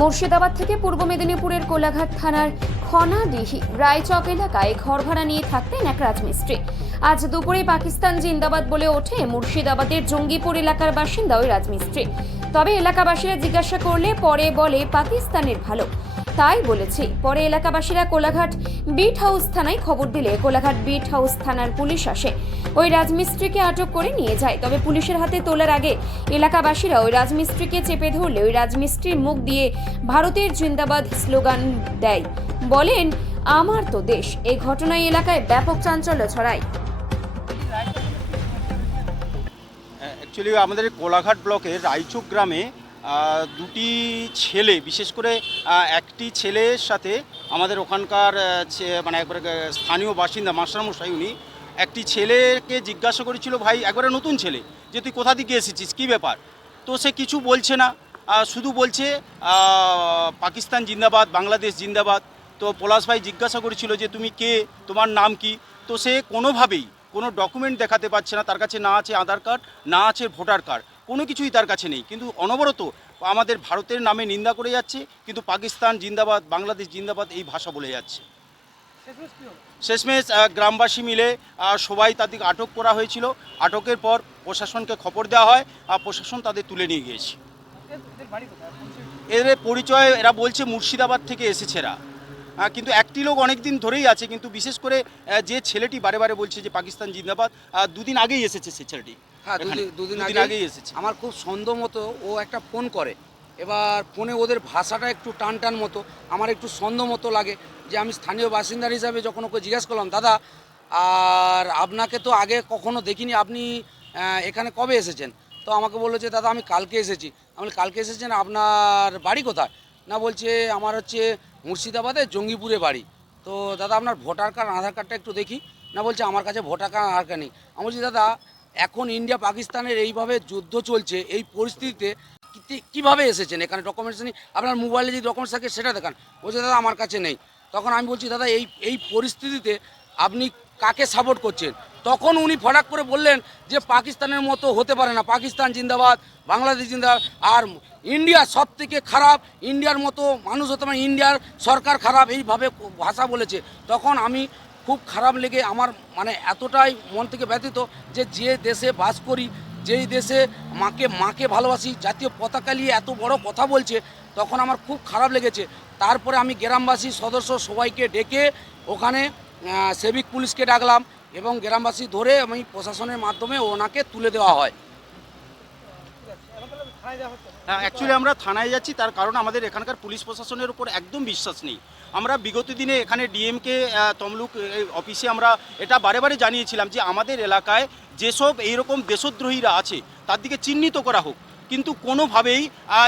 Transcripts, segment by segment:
মুর্শিদাবাদ থেকে পূর্ব মেদিনীপুরের কোলাঘাট থানার খনাডিহি রায়চক এলাকায় ঘর ভাড়া নিয়ে থাকতেন এক রাজমিস্ত্রি। আজ দুপুরে পাকিস্তান জিন্দাবাদ বলে ওঠে মুর্শিদাবাদের জঙ্গিপুর এলাকার বাসিন্দা ওই রাজমিস্ত্রি। তবে এলাকাবাসীরা জিজ্ঞাসা করলে পরে বলে পাকিস্তানের ভালো, তাই বলেছি। পরে এলাকাবাসীরা কোলাঘাট বিট হাউস থানায় খবর দিলে কোলাঘাট বিট হাউস থানার পুলিশ আসে, ওই রাজমিস্ত্রিকে আটক করে নিয়ে যায়। তবে পুলিশের হাতে তোলার আগে এলাকাবাসীরা ওই রাজমিস্ত্রিকে চেপে ধরলে ওই রাজমিস্ত্রির মুখ দিয়ে ভারতের জিন্দাবাদ স্লোগান দেয়, বলেন আমার তো দেশ। এই ঘটনায় এলাকায় ব্যাপক চাঞ্চল্য ছড়ায়। অ্যাকচুয়ালি আমাদের কোলাঘাট ব্লকের রায়চক গ্রামে দুটি ছেলে, বিশেষ করে একটি ছেলের সাথে আমাদের ওখানকার মানে একবারে স্থানীয় বাসিন্দা মাস্টারমশাই, উনি একটি ছেলেকে জিজ্ঞাসা করেছিল, ভাই একবারে নতুন ছেলে, যে তুই কোথা থেকে এসেছিস, কী ব্যাপার? তো সে কিছু বলছে না, শুধু বলছে পাকিস্তান জিন্দাবাদ, বাংলাদেশ জিন্দাবাদ। তো পলাশ ভাই জিজ্ঞাসা করেছিল যে তুমি কে, তোমার নাম কি? তো সে কোনোভাবেই কোনো ডকুমেন্ট দেখাতে পারছে না, তার কাছে না আছে আধার কার্ড, না আছে ভোটার কার্ড, কোনো কিছুই তার কাছে নেই। কিন্তু অনবরত আমাদের ভারতের নামে নিন্দা করে যাচ্ছে, কিন্তু পাকিস্তান জিন্দাবাদ, বাংলাদেশ জিন্দাবাদ এই ভাষা বলে যাচ্ছে। শেষমেশ গ্রামবাসী মিলে সবাই তাদেরকে আটক করা হয়েছিল। আটকের পর প্রশাসনকে খবর দেওয়া হয়, আর প্রশাসন তাদের তুলে নিয়ে গিয়েছে। এদের পরিচয় এরা বলছে মুর্শিদাবাদ থেকে এসেছে এরা, কিন্তু একটি লোক অনেক দিন ধরেই আছে। কিন্তু বিশেষ করে যে ছেলেটি বারে বারে বলছে যে পাকিস্তান জিন্দাবাদ, দুদিন আগেই এসেছে সে ছেলেটি। হ্যাঁ, দুদিন আগেই এসেছে। আমার খুব সন্দেহ মতো ও একটা ফোন করে, এবার ফোনে ওদের ভাষাটা একটু টান টান মতো, আমার একটু সন্দেহ মতো লাগে। যে আমি স্থানীয় বাসিন্দা হিসাবে যখন ওকে জিজ্ঞাসা করলাম, দাদা আর আপনাকে তো আগে কখনো দেখিনি, আপনি এখানে কবে এসেছেন? তো আমাকে বললো যে দাদা আমি কালকে এসেছি। আমি কালকে এসেছেন, আপনার বাড়ি কোথায়? না, বলছে আমার হচ্ছে মুর্শিদাবাদে জঙ্গিপুরে বাড়ি। তো দাদা আপনার ভোটার কার্ড আধার কার্ডটা একটু দেখি। না, বলছে আমার কাছে ভোটার কার্ড আধার কার্ড নেই। আমি বলছি দাদা এখন ইন্ডিয়া পাকিস্তানের এইভাবে যুদ্ধ চলছে, এই পরিস্থিতিতে কীভাবে এসেছেন এখানে? ডকুমেন্টস নেই, আপনার মোবাইলে যে ডকুমেন্টস থাকে সেটা দেখান। বলছে দাদা আমার কাছে নেই। তখন আমি বলছি দাদা এই পরিস্থিতিতে আপনি কাকে সাপোর্ট করছেন? তখন উনি ফটাক করে বললেন যে পাকিস্তানের মতো হতে পারে না, পাকিস্তান জিন্দাবাদ, বাংলাদেশ জিন্দাবাদ, আর ইন্ডিয়া সব থেকে খারাপ, ইন্ডিয়ার মতো মানুষ হতে পারে, ইন্ডিয়ার সরকার খারাপ, এইভাবে ভাষা বলেছে। তখন আমি খুব খারাপ লেগে আমার মানে এতটাই মন থেকে ব্যথিত যে দেশে বাস করি, যেই দেশে মাকে ভালোবাসি, জাতীয় পতাকা নিয়ে এত বড় কথা বলছে, তখন আমার খুব খারাপ লেগেছে। তারপরে আমি গ্রামবাসী সদস্য সবাইকে ডেকে ওখানে সিভিক পুলিশকে ডাকলাম এবং গ্রামবাসী ধরে আমি প্রশাসনের মাধ্যমে ওনাকে তুলে দেওয়া হয়। হ্যাঁ, অ্যাকচুয়ালি আমরা থানায় যাচ্ছি, তার কারণ আমাদের এখানকার পুলিশ প্রশাসনের উপর একদম বিশ্বাস নেই। আমরা বিগত দিনে এখানে ডিএমকে তমলুক অফিসে আমরা এটা বারে বারে জানিয়েছিলাম যে আমাদের এলাকায় যেসব এইরকম দেশদ্রোহীরা আছে তার দিকে চিহ্নিত করা হোক, কিন্তু কোনোভাবেই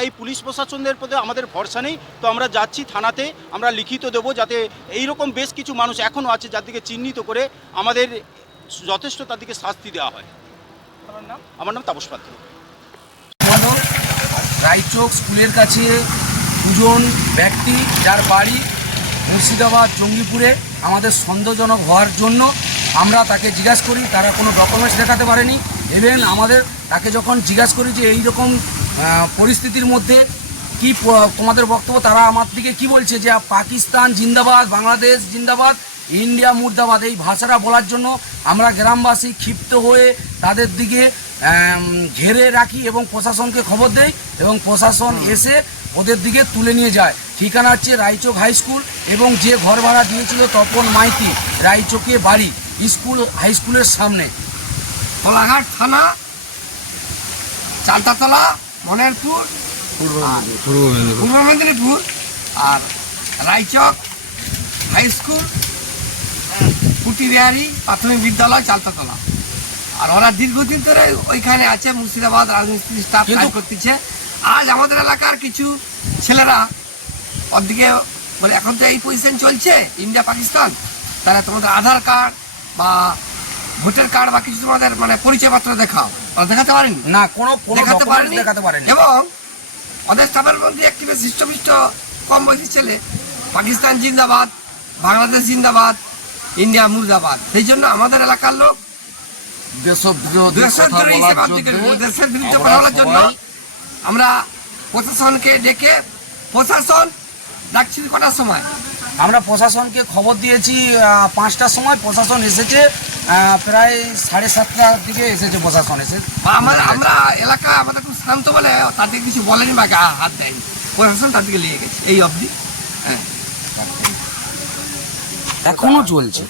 এই পুলিশ প্রশাসনের প্রতি আমাদের ভরসা নেই। তো আমরা যাচ্ছি থানাতে, আমরা লিখিত দেবো যাতে এইরকম বেশ কিছু মানুষ এখনও আছে যার দিকে চিহ্নিত করে আমাদের যথেষ্ট তার দিকে শাস্তি দেওয়া হয়। আমার নাম তাপস পাত্র। রায়চক স্কুলের কাছে দুজন ব্যক্তি যার বাড়ি মুর্শিদাবাদ জঙ্গিপুরে আমাদের সন্দেহজনক হওয়ার জন্য আমরা তাকে জিজ্ঞাসা করি, তারা কোনো ডকুমেন্টস দেখাতে পারেনি। ইভেন আমাদের তাকে যখন জিজ্ঞাসা করি যে এই রকম পরিস্থিতির মধ্যে কি তোমাদের বক্তব্য, তারা আমার দিকে কি বলছে যে পাকিস্তান জিন্দাবাদ, বাংলাদেশ জিন্দাবাদ, ইন্ডিয়া মুর্দাবাদ, এই ভাষাটা বলার জন্য আমরা গ্রামবাসী ক্ষিপ্ত হয়ে তাদের দিকে ঘেরে রাখি এবং প্রশাসনকে খবর দেই এবং প্রশাসন এসে ওদের দিকে তুলে নিয়ে যায়। ঠিকানা হচ্ছে রায়চক হাই স্কুল এবং যে ঘর ভাড়া দিয়েছিল তপন মাইতি, রায়চকে বাড়ি, স্কুল হাই স্কুলের সামনে। কোলাঘাট থানা, চালতাতলা, মনেরপুর, পূর্ব মেদিনীপুর, আর রায়চক হাই স্কুল, পুটিবিহারি প্রাথমিক বিদ্যালয়, চালতাতলা। আর ওরা দীর্ঘদিন ধরে ওইখানে আছে, মুর্শিদাবাদ রাজমিস্ত্রি স্টাফ কাজ করতেছে। আজ আমাদের এলাকার কিছু ছেলেরা ওদিকে বলে এখন তো এই পজিশন চলছে ইন্ডিয়া পাকিস্তান, তাহলে তোমাদের আধার কার্ড বা ভোটার কার্ড বা কিছু তোমাদের মানে পরিচয়পত্র দেখাও। দেখাতে পারেনি না, কোনো দেখাতে পারেনি। এবং ওদের স্টাফের মধ্যে একটি বেশ হৃষ্টপুষ্ট কম বয়সী ছেলে পাকিস্তান জিন্দাবাদ, বাংলাদেশ জিন্দাবাদ, ইন্ডিয়া মুর্দাবাদ। সেই জন্য আমাদের এলাকার লোক দেশের বিরুদ্ধে কথা বলার জন্য আমরা প্রশাসনকে ডেকে প্রশাসন ডাকছিল কটার সময়? আমরা প্রশাসনকে খবর দিয়েছি 5টার সময়, প্রশাসন এসেছে প্রায় 7:30টার দিকে এসেছে প্রশাসন এসে। আমরা এলাকা আমাদের খুব শান্ত বলে তাদেরকে কিছু বলেনি বা হাত দেয়নি, প্রশাসন তাদেরকে নিয়ে গেছে এই অবধি। হ্যাঁ, এখনো চলছে।